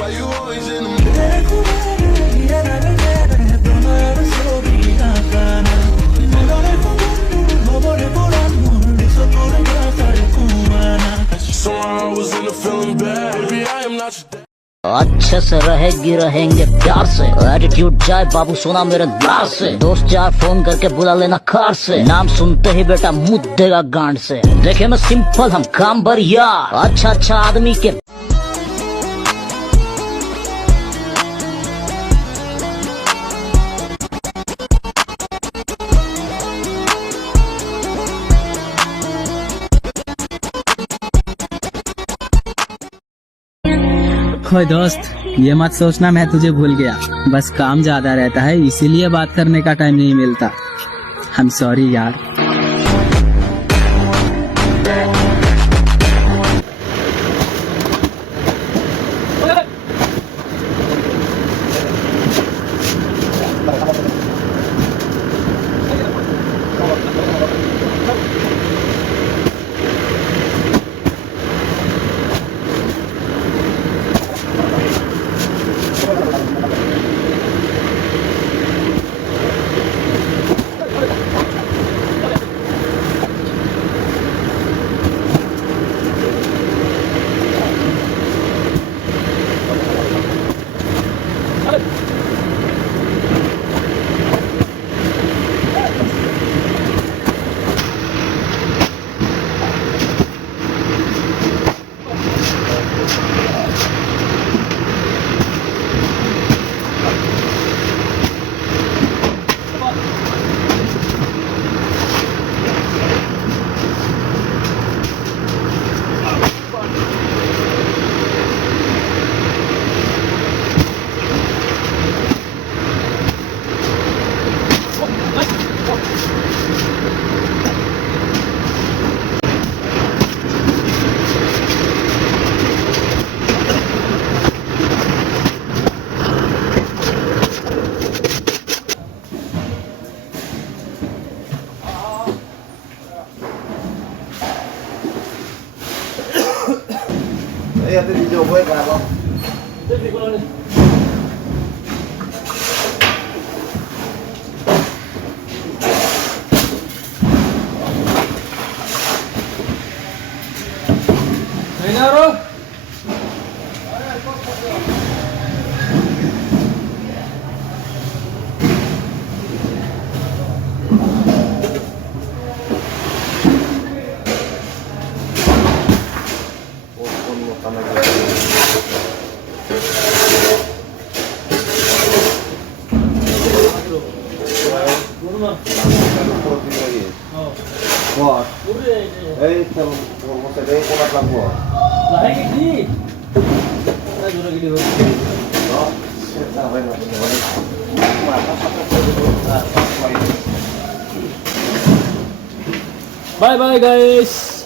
Why you always in the Somehow I was in a feeling bad. Baby, I am not your dad. अच्छे से रहेगी रहेंगे प्यार से एटीट्यूड जाए बाबू सोना मेरे द्वार से दोस्त यार फोन करके बुला लेना कार से नाम सुनते ही बेटा मुँह देगा गांड से देखे मैं सिंपल हम काम बढ़िया अच्छा अच्छा आदमी के खोए दोस्त, ये मत सोचना मैं तुझे भूल गया। बस काम ज्यादा रहता है इसीलिए बात करने का टाइम नहीं मिलता। आई एम सॉरी यार। Ate video ko para ko. Wah, kalau mau sedih kuat lah gua. Lah ini. Saya sudah gini. Oh, saya tahu lah. Bye bye guys.